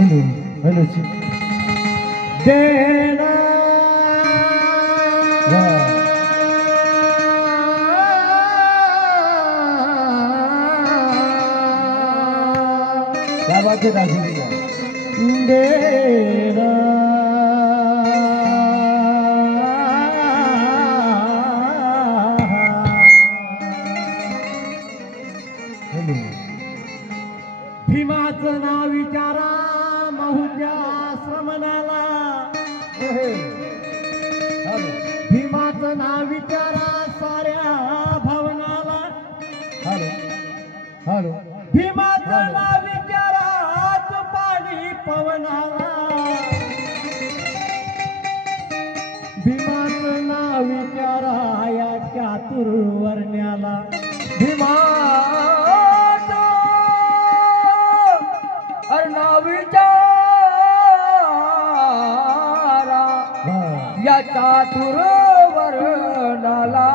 Hello hello जी. देना hello. भीमाचं नाव विचारा. माहुच्या भीमाचं नाव विचारा साऱ्या भवनाला. हॅलो हॅलो भीमाचं नाव पाणी पवनाला. भीमाचं नाव विचारा या चातुर्वर्ण्याला. अर्णव विचारा. या चातुर वर्णाला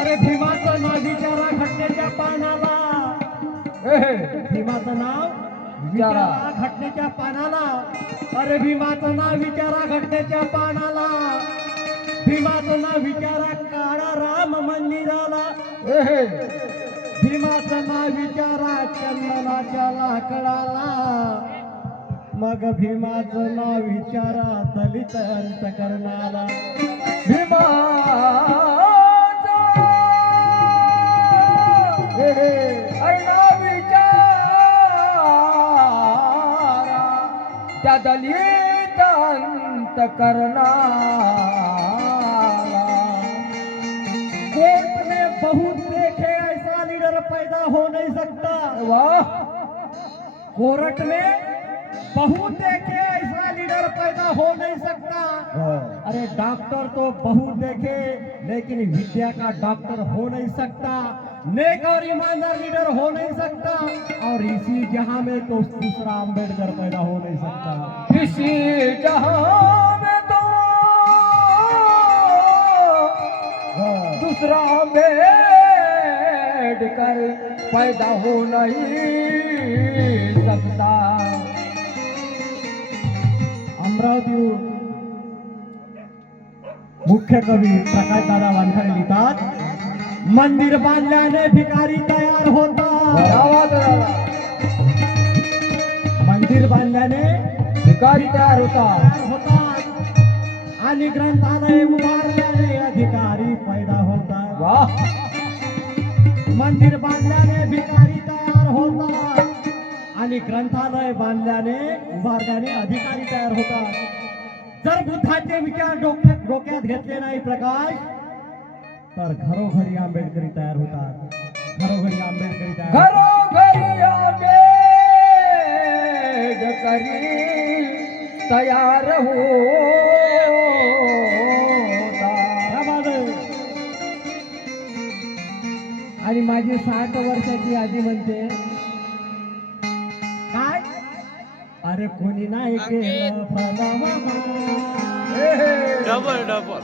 अरे भीमाचं नाव विचारा घटनेच्या पानाला. भीमाचं नाव विचारा घटनेच्या पानाला. अरे भीमाचं नाव विचारा घटनेच्या पानाला. भीमाचं नाव विचारा काळा राम मंदिराला. भीमाचं नाव विचारा चंदनाच्या लाकडाला. मग भीमाचं नाव विचारा दलित अंतकरणाला. अर्णव विचारा. त्या दलित अंत कोर्ट में बहुत देखे ऐसा लीडर पैदा हो नहीं सकता. वाह! कोर्ट में बहुत देखे ऐसा लीडर पैदा हो नहीं सकता। अरे डॉक्टर तो बहुत देखे लेकिन विद्या का डॉक्टर हो नहीं सकता। नेक और ईमानदार लीडर हो नहीं सकता। और इसी जहाँ में तो दूसरा अंबेडकर पैदा हो नहीं सकता। इसी जहाँ में तो दूसरा अंबेडकर पैदा हो नहीं सकता। अमरावतीहून मुख्य कवी प्रकाश दादा वानखडे लिहितात मंदिर बांधल्याने भिकारी तयार होतात. गावात मंदिर बांधल्याने भिकारी तयार होता आणि ग्रंथालय उभारल्याने अधिकारी पैदा वाह. मंदिर बांधल्याने भिकारी आणि ग्रंथालय बांधल्याने उभारल्याने अधिकारी तयार होतात जर बुद्धाचे विचार डोक्यात डोक्यात घेतले नाही प्रकाश तर घरोघरी आंबेडकरी तयार होतात घरोघरी आंबेडकरी तयार. घरोघरी आंबेडकरी तयार आहे? आणि माझी साठ वर्षाची आजी म्हणते अरे कोणी नाही केलं. Double double